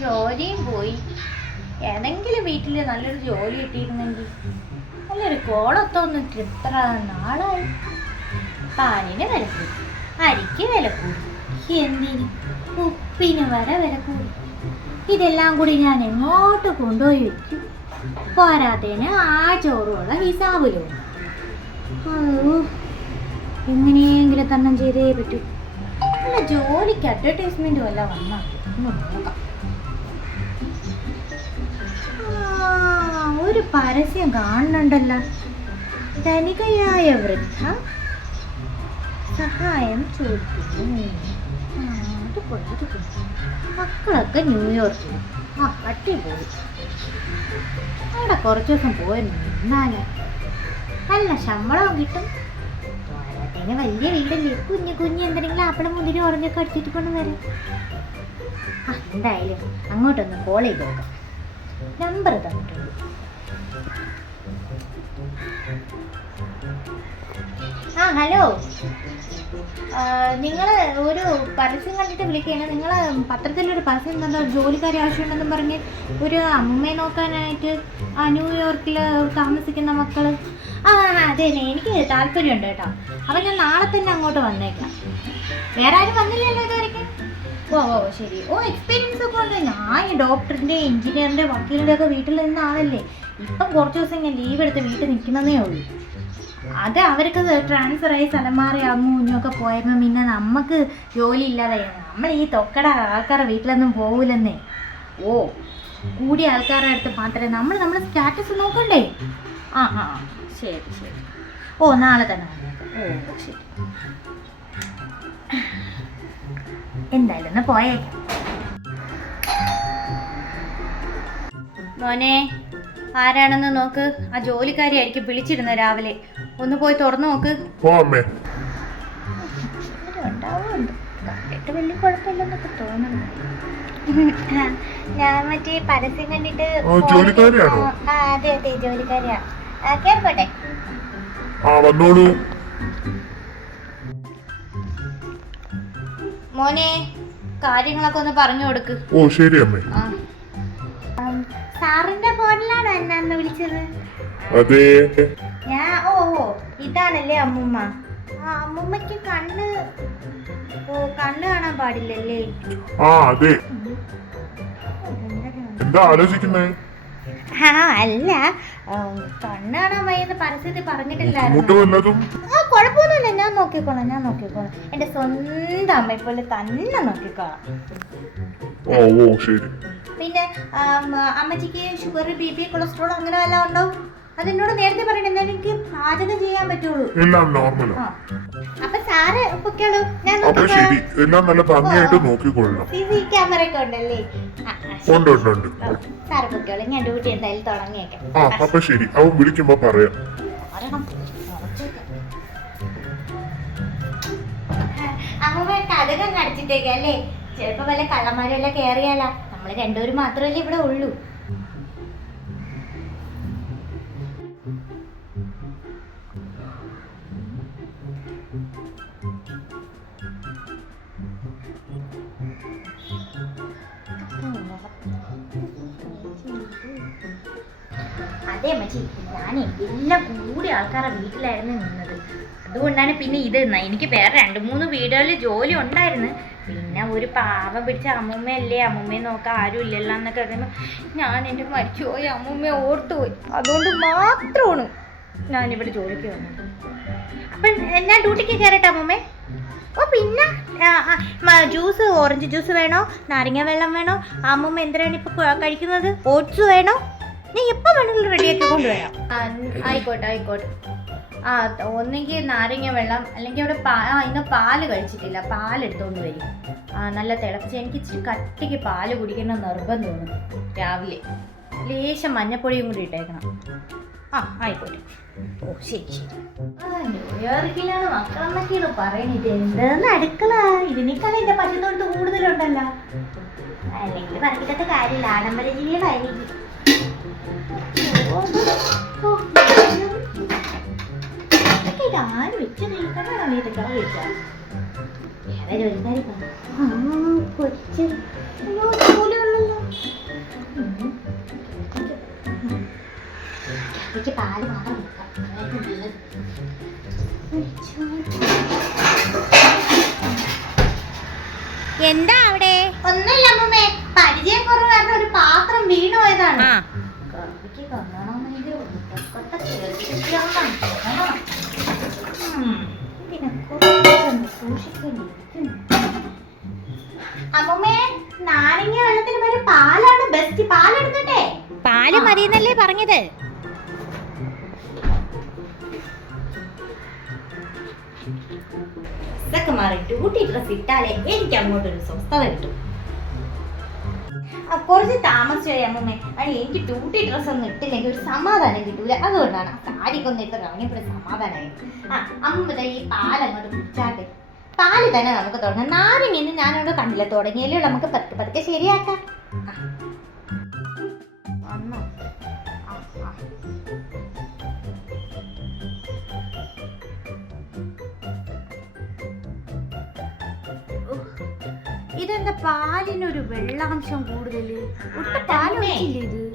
ജോലിയും പോയി. ഏതെങ്കിലും വീട്ടിൽ നല്ലൊരു ജോലി കിട്ടിയിരുന്നെങ്കിൽ നല്ലൊരു കോളത്തൊന്നിട്ട് ഇത്ര നാളായി. പാലിന് വില കൂടി അരിക്ക് വില കൂടി എന്തിന്? ഉപ്പിന് വരെ വില കൂടി. ഇതെല്ലാം കൂടി ഞാൻ എങ്ങോട്ട് കൊണ്ടുപോയി വെക്കും പോരാത്തതിന് ആ ചോറുള്ള ഹിസാബിലോ എങ്ങനെയെങ്കിലും തന്നെ ചെയ്തേ പറ്റൂ. അല്ല ജോലിക്ക് അഡ്വർടൈസ്മെന്റ് വല്ല വന്നാ? ഒരു പരസ്യം കാണുന്നുണ്ടല്ലോ. ധനികയായ വൃദ്ധ സഹായം ചോദിക്കുന്നു. മക്കളൊക്കെ ന്യൂയോർക്കിൽ ആ പട്ടി പോയി. അവിടെ കുറച്ച് ദിവസം പോയിരുന്നു എന്നാൽ നല്ല ശമ്പളവും കിട്ടും. വലിയ വീടല്ലേ? കുഞ്ഞു കുഞ്ഞു എന്തെങ്കിലും ആപ്പിളും മുതിരി ഉറഞ്ഞൊക്കെ അടിച്ചിട്ട് കൊണ്ട് വരാം. ആ എന്തായാലും അങ്ങോട്ടൊന്ന് കോൾ ചെയ്ത് നോക്കാം. നമ്പർ തന്നിട്ടുണ്ട്. ആ ഹലോ നിങ്ങൾ ഒരു പരസ്യം കണ്ടിട്ട് വിളിക്കുകയാണ്. നിങ്ങൾ പത്രത്തിലൊരു പരസ്യം കണ്ട ജോലിക്കാരി ആവശ്യമുണ്ടെന്നും പറഞ്ഞ് ഒരു അമ്മയെ നോക്കാനായിട്ട് ആ ന്യൂയോർക്കിൽ താമസിക്കുന്ന മക്കൾ ആ അതെ എനിക്ക് താല്പര്യമുണ്ട് കേട്ടോ. അപ്പം ഞാൻ നാളെ തന്നെ അങ്ങോട്ട് വന്നേക്കാം. വേറെ ആരും വന്നില്ലല്ലോ ഇതുവരെയ്ക്ക് ഓ ഓ ശരി. ഓ എക്സ്പീരിയൻസ് ഒക്കെ ഉണ്ട്? ഞാൻ ഡോക്ടറിന്റെ എഞ്ചിനീയറിന്റെ ഒക്കെ വീട്ടിൽ നിന്ന ആളല്ലേ. ഇപ്പം കുറച്ച് ദിവസം ഞാൻ ലീവ് എടുത്ത് വീട്ടിൽ നിൽക്കുന്നതേ ഉള്ളൂ. അത് അവർക്ക് ട്രാൻസ്ഫർ ആയി സ്ഥലം മാറി അങ്ങും ഇങ്ങുമൊക്കെ പോയപ്പോൾ പിന്നെ നമുക്ക് ജോലി ഇല്ലാതായി. നമ്മൾ ഈ തൊക്കട ആൾക്കാരുടെ വീട്ടിലൊന്നും പോകില്ലെന്നേ ഓ കൂടിയ ആൾക്കാരുടെ അടുത്ത് മാത്രമേ നമ്മൾ നമ്മുടെ സ്റ്റാറ്റസ് നോക്കണ്ടേ? ആ ആ. ശരി ശരി. ഓ നാളെ തന്നെ ഓ ശരി. എന്തായാലും ഒന്ന് പോയേക്കാം. മോനെ ആരാണെന്ന് നോക്ക്. ആ ജോലിക്കാരി ആയിരിക്കും വിളിച്ചിരുന്നത് രാവിലെ. ഒന്ന് പോയി തുറന്നു നോക്ക്. കണ്ടിട്ട് വലിയ കുഴപ്പമില്ലെന്നൊക്കെ തോന്നുന്നു. ഞാൻ മറ്റേ പരസ്യം കണ്ടിട്ട് ജോലിക്കാരിയാണോ? അതെ അതെ ജോലിക്കാരിയാ. ആ, കേറിക്കോട്ടെ. ആ വന്നോളൂ. മോനെ കാര്യങ്ങളൊക്കെ ഒന്ന് പറഞ്ഞു കൊടുക്ക്. ഓ ശരി അമ്മേ. സാറിന്റെ ഫോണിലാണോ എന്നെ അന്ന് വിളിച്ചത്? അതെ. ഞാൻ ഓ ഓ ഇതാണല്ലേ അമ്മുമ്മ. ആ അമ്മുമ്മക്ക് കണ്ണ് ഓ കണ്ണ് കാണാൻ പാടില്ലല്ലേ? ആ അതെ. എന്താ ആലോചിക്കുന്നേ? ആ അല്ല. കണ്ണ് കാണാൻ വയ്യെന്ന് പരസ്യത്തിൽ പറഞ്ഞിട്ടില്ലായിരുന്നു. ആ കുഴപ്പമൊന്നുമില്ല. ഞാൻ നോക്കിക്കോളാം ഞാൻ നോക്കിക്കോളാം. എന്റെ സ്വന്തം അമ്മയെ പോലെ തന്നെ നോക്കിക്കോളാം. പിന്നെ അമ്മച്ചിക്ക് ഷുഗർ ബി പി കൊളസ്ട്രോൾ അങ്ങനെ വല്ലതും ഉണ്ടോ? അതെന്നോട് നേരത്തെ പറയണേ എനിക്ക് പാചകം ചെയ്യാൻ പറ്റുള്ളൂ. എല്ലാം നോർമലാ അപ്പൊ സാറ് പൊക്കോളൂ ഞാൻ എല്ലാം നല്ല ഭംഗിയായിട്ട് നോക്കിക്കൊള്ളണം. സി സി ക്യാമറ ഒക്കെ ഉണ്ടല്ലേ. ഉണ്ട് ഉണ്ട് ഉണ്ട്. ആ, സാറ് പൊക്കോളൂ ഞാൻ ഡ്യൂട്ടി എന്തായാലും തുടങ്ങിയേക്കാം. ആ അപ്പൊ ശരി. അവൻ വിളിക്കുമ്പോ പറയാം. ഒരെണ്ണം അമ്മ കഥകം ചിലപ്പോ വല്ല കള്ളന്മാരും എല്ലാം കേറിയാലാ? നമ്മൾ രണ്ടുപേരും മാത്രമല്ലേ ഇവിടെ ഉള്ളൂ. അതെ മച്ചി ഞാൻ എല്ലാം കൂടി ആൾക്കാരുടെ വീട്ടിലായിരുന്നു നിന്നത്. അതുകൊണ്ടാണ് പിന്നെ ഇത് എനിക്ക് വേറെ രണ്ട് മൂന്ന് വീടുകളിൽ ജോലി ഉണ്ടായിരുന്നു. പിന്നെ ഒരു പാവം പിടിച്ച അമ്മൂമ്മയല്ലേ അമ്മൂമ്മയെ നോക്കാൻ ആരും ഇല്ലല്ലോ എന്നൊക്കെ പറയുമ്പോൾ ഞാൻ എന്റെ മരിച്ചുപോയി അമ്മൂമ്മയെ ഓർത്തുപോയി അതുകൊണ്ട് മാത്രമാണ് ഞാനിവിടെ ജോലിക്ക് വന്നത്. അപ്പം ഞാൻ ഡ്യൂട്ടിക്ക് കയറട്ടെ അമ്മൂമ്മേ? ഓ പിന്നെ? ജ്യൂസ് ഓറഞ്ച് ജ്യൂസ് വേണോ? നാരങ്ങ വെള്ളം വേണോ? അമ്മൂമ്മ എന്തിനാണ് ഇപ്പോൾ കഴിക്കുന്നത്? ഓട്സ് വേണോ? ഞാൻ എപ്പോൾ വേണമെങ്കിലും റെഡിയാക്കി കൊണ്ടുവരാം. ആയിക്കോട്ടെ ആയിക്കോട്ടെ. ആ ഒന്നെങ്കിൽ നാരങ്ങ വെള്ളം അല്ലെങ്കിൽ അവിടെ പാ ആ ഇന്ന് പാൽ കഴിച്ചിട്ടില്ല പാൽ എടുത്തുകൊണ്ട് വരും. ആ നല്ല തിളപ്പിച്ച് എനിക്ക് ഇച്ചിരി കട്ടിക്ക് പാൽ കുടിക്കണം നിർബന്ധം തോന്നുന്നു രാവിലെ. ലേശം മഞ്ഞപ്പൊടിയും കൂടി ഇട്ടേക്കണം. ആ ആയിക്കോട്ടെ. ഓ ശരി ശരി. ന്യൂയോർക്കിലാണ് മക്കളെന്നൊക്കെയാണ് പറയുന്നത്. എന്തെന്ന് അടുക്കള? ഇതിനേക്കാളും എന്റെ പശുത്തൊണ്ട് കൂടുതലുണ്ടല്ലോ. അല്ലെങ്കിൽ പറഞ്ഞിട്ടത്തെ കാര്യമില്ല. ആഡംബര ജീവിതമായിരിക്കും എന്താ അവിടെ? ഒന്നുമില്ല അമ്മേ കാരണം ഒരു പാത്രം വീണു പോയതാണ്. അമ്മമ്മേ നാരങ്ങ വെള്ളത്തിന് പകരം പാലാണ്. ബെസ്റ്റ് പാലെടുക്കട്ടെ. പാൽ മതിയെന്നല്ലേ പറഞ്ഞത്. ഇതൊക്കെ മാറി ഡ്യൂട്ടി ഡ്രസ് ഇട്ടാലേ എനിക്ക് അങ്ങോട്ടൊരു സ്വസ്ഥത കിട്ടും. കുറച്ച് താമസിച്ചായി അമ്മമ്മേ അടി എനിക്ക് ഡ്യൂട്ടി ഡ്രസ്സ് ഒന്നും ഇട്ടില്ലെങ്കിൽ ഒരു സമാധാനം കിട്ടൂല. അതുകൊണ്ടാണ് സാരിക്ക് ഒന്ന് ഇട്ട് ഇറങ്ങിയപ്പോൾ സമാധാനമായി ആ അമ്മ ഈ പാൽ കുടിച്ചാട്ടെ. പാൽ തന്നെ നമുക്ക് തുടങ്ങാം. നാരങ്ങ ഞാനവിടെ കണ്ടില്ല. തുടങ്ങിയല്ലോ നമുക്ക് പതുക്കെ പതുക്കെ ശരിയാക്കാം. ഇതെന്താ പാലിനൊരു വെള്ളാംശം കൂടുതൽ?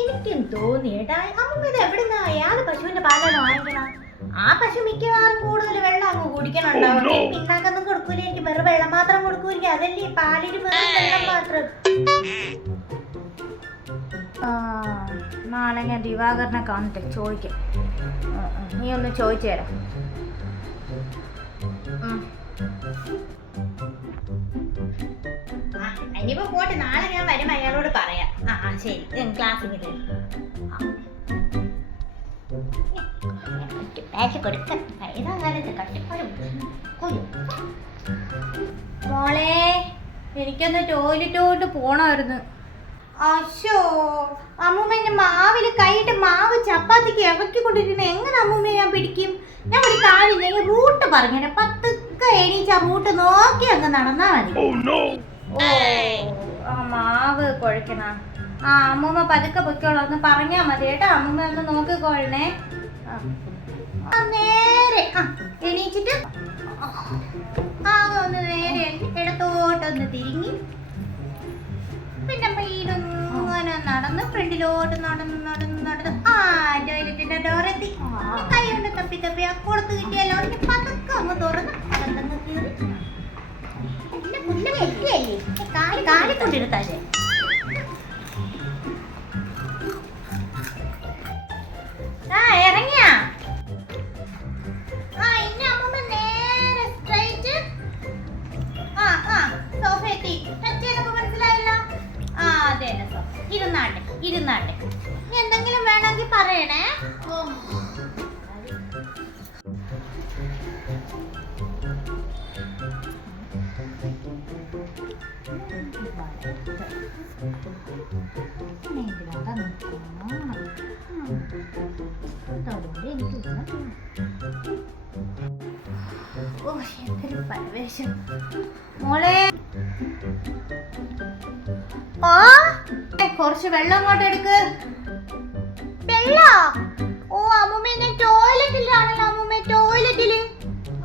എനിക്കും തോന്നി ഏട്ടാ അമ്മ ഇത് എവിടുന്നാ അയാൾ പശുവിന്റെ പാലാണ് വാങ്ങിക്കണം? ആ പശു മിക്കവാറും കൂടുതൽ വെള്ളം അങ്ങ് കുടിക്കണുണ്ടാവും പിന്നാക്കൊന്നും കൊടുക്കൂല എനിക്ക് വെറും വെള്ളം മാത്രം കൊടുക്കൂല അതല്ലേ പാലിന് വെറും വെള്ളം മാത്രം? ആ, നാളെ ഞാൻ ദിവാകരനെ കാണട്ടെ ചോദിക്കാം. നീ ഒന്ന് ചോദിച്ചു തരാം. ആ, ഇനിയിപ്പോ പോട്ടെ നാളെ ഞാൻ വരും അയാളോട് പറയാം. ആ ആ ശരി. കൊല്ലും. മോളെ എനിക്കൊന്ന് ടോയ്ലറ്റോട്ട് പോണമായിരുന്നു അശോ അമ്മൂമ്മന്റെ മാവിൽ കൈയിട്ട് മാവ് ചപ്പാത്തിക്ക് ഇറക്കി കൊണ്ടിരുന്ന എങ്ങനെ അമ്മൂമ്മയെ ഞാൻ പിടിക്കും? ഞാൻ ഒരു ചെയ്യ്, റൂട്ട് പറഞ്ഞു പത്തുക്കെ എണീച്ച റൂട്ട് നോക്കി അങ്ങ് നടന്നാ മതി. ഓ ആ മാവ് കുഴക്കണ. ആ അമ്മൂമ്മ പതുക്കെ പൊയ്ക്കോളൂ. ഒന്ന് പറഞ്ഞാ മതി കേട്ടോ. അമ്മൂമ്മ ഒന്ന് നോക്കിക്കോളണേ. നേരെ. ആ എണീച്ചിട്ട്. ആ ഒന്ന് നേരെ ഇടത്തോട്ടൊന്ന് തിരിഞ്ഞി. പിന്നെ വീടൊന്നും നടന്ന് ഫ്രണ്ടിലോട്ട് നടന്ന് നടന്ന് നടന്ന്. ആ ടോയ്ലറ്റിന്റെ ഡോറെത്തി. കൈ കൊണ്ട് തപ്പി തപ്പി ആ കൊടുത്ത് കിട്ടിയല്ലോ പതുക്കെ അങ്ങ് തുറന്ന്. അകത്തങ്ങ് കയറി. ഇല്ല, പുല്ല് വെട്ടിയല്ലേ കാലി കാലിക്കൊണ്ടിരുത്താല്ലേ ആ ഇറങ്ങിയാ. ആ ഇനി അമ്മൂമ്മ നേരെ സ്ട്രൈറ്റ് ആ ആ സോഫ എത്തി. ടച്ച് ചെയ്തപ്പോ ആ അതെ ഇരുന്നാട്ടെ ഇരുന്നാട്ടെ. എന്തെങ്കിലും വേണമെങ്കിൽ പറയണേ. ഓ എന്തൊരു പരവേശം മോളെ ഓ കുറച്ച് വെള്ളം അങ്ങോട്ട് എടുക്ക്. വെള്ളോ? ഓ അമ്മൂമ്മ ടോയ്ലറ്റിലാണല്ലോ അമ്മൂമ്മ ടോയ്ലറ്റിൽ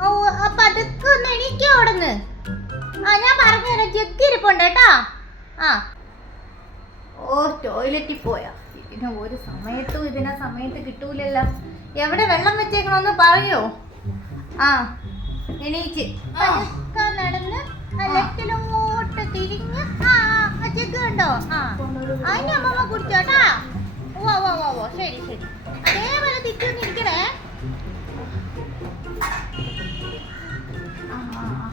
ഓ അപ്പൊ അതൊക്കെ ഒന്ന് എണീക്കോ അവിടുന്ന്. ആ ഞാൻ പറഞ്ഞുതരാം ജഗ് ഇരിപ്പുണ്ട് കേട്ടാ. ആ. ഓ ടോയ്ലറ്റിൽ പോയാ. ഇതിന് ഒരു സമയത്തും ഇതിനെ സമയത്ത് കിട്ടൂലല്ലോ. എവിടെ വെള്ളം വെച്ചേക്കണമെന്ന് പറയോ? ആ. എണീച്ച് പതുക്കെ നടന്ന് ലെഫ്റ്റിലോട്ട് തിരിഞ്ഞ്. ആ ജഗ് കണ്ടോ? ആ. അതിന്റെ അമ്മമ്മ കുടിച്ചോട്ടാ ഓ ഓ ഓ ഓ ശരി ശരി. അതേപോലെ തിരിച്ചൊന്ന് ഇരിക്കണേ ആ, ആ, ആ.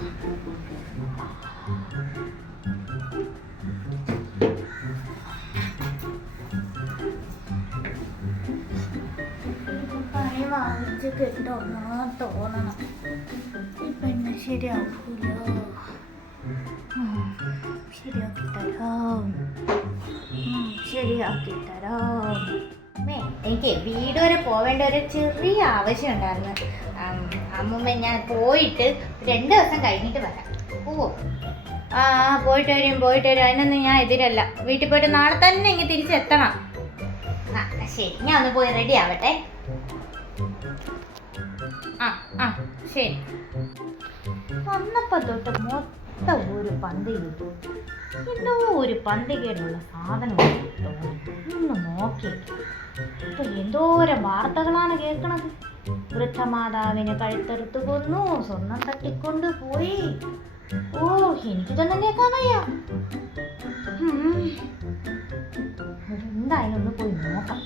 പണി വാങ്ങിച്ച് കിട്ടുമെന്ന് തോന്നണം. ഉം, ശരിയാക്കി തരാം ശരിയാക്കി തരാം അമ്മേ, എനിക്ക് വീട് വരെ പോവേണ്ട ഒരു ചെറിയ ആവശ്യം ഉണ്ടായിരുന്നു അമ്മമ്മ ഞാൻ പോയിട്ട് രണ്ട് ദിവസം കഴിഞ്ഞിട്ട് വരാം. ഓ ആ, പോയിട്ട് വരും പോയിട്ട് വരും. അതിനൊന്നും ഞാൻ എതിരല്ല. വീട്ടിൽ പോയിട്ട് നാളെ തന്നെ ഇങ്ങനെ തിരിച്ചെത്തണം. ആ ശരി. ഞാൻ ഒന്ന് പോയി റെഡി ആവട്ടെ. ആ ആ ശരി. വന്നപ്പോ തൊട്ട് മൊത്തം ഒരു പന്തി കിട്ടും എന്തോ ഒരു പന്തികേടുള്ള സാധനം ഒന്ന് നോക്കി ഇപ്പൊ എന്തോരം വാർത്തകളാണ് കേൾക്കണത്. വൃദ്ധമാതാവിന് കഴുത്തെടുത്ത് കൊന്നു സ്വർണം തട്ടിക്കൊണ്ട് പോയി. ഓ എനിക്ക് തന്നെ കേൾക്കാൻ വയ്യ എന്തായാലും ഒന്ന് പോയി നോക്കാം.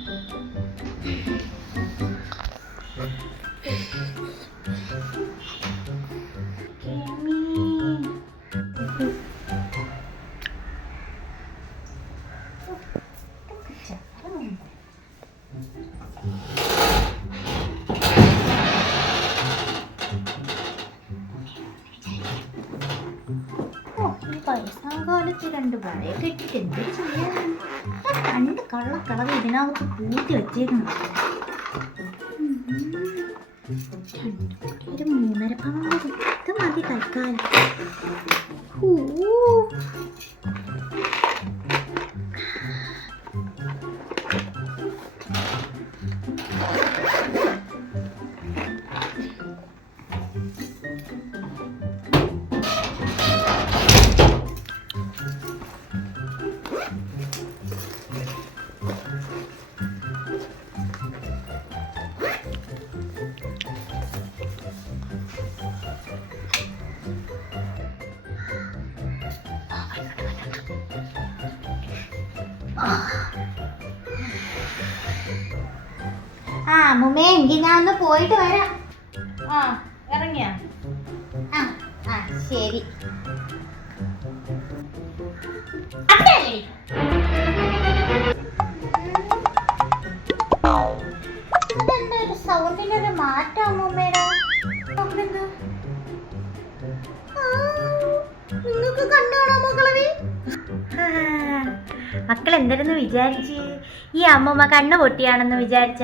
ഓ, ഈ രണ്ട് വഴയെ കെട്ടിട്ട് എന്ത് ചെയ്യാൻ രണ്ട് കള്ളക്കളവ് ഇതിനകത്ത് പൂട്ടി വെച്ചേക്കണം ഒരു മൂന്നര പവൻ ഇത് മതി തൽക്കാലം. ആ അമ്മുമ്മേ എങ്കിൽ ഞാൻ ഒന്ന് പോയിട്ട് വരാം. ആ ഇറങ്ങിയാ? ആ ആ ശരി. സൗണ്ടിനൊരു മാറ്റം? ആ, നിങ്ങക്ക് കണ്ടാണോ മക്കളെ? മക്കൾ എന്തായിരുന്നു വിചാരിച്ച്? ഈ അമ്മമ്മ കണ്ണു പൊട്ടിയാണെന്ന് വിചാരിച്ച?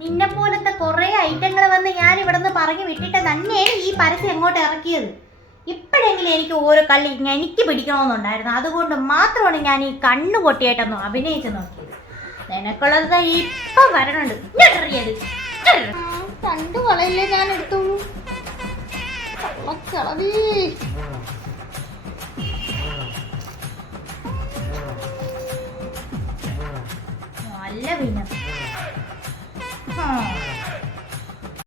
നിന്നെ പോലത്തെ കുറെ ഐറ്റങ്ങൾ വന്ന് ഞാൻ ഇവിടെ നിന്ന് പറഞ്ഞു വിട്ടിട്ട് തന്നെയാണ് ഈ പരസ്യം എങ്ങോട്ട് ഇറക്കിയത്. ഇപ്പോഴെങ്കിലും എനിക്ക് ഓരോ കള്ളി എനിക്ക് പിടിക്കണമെന്നുണ്ടായിരുന്നു. അതുകൊണ്ട് മാത്രമാണ് ഞാൻ ഈ കണ്ണ് പൊട്ടിയായിട്ടൊന്ന് അഭിനയിച്ച് നോക്കിയത്. നിനക്കുള്ളത് ഇപ്പൊ വരണുണ്ട്. ഞാനറിയത് കണ്ടു വളയില്ലേ ഞാൻ എടുത്തോളൂ. നല്ല വിനർ ആ.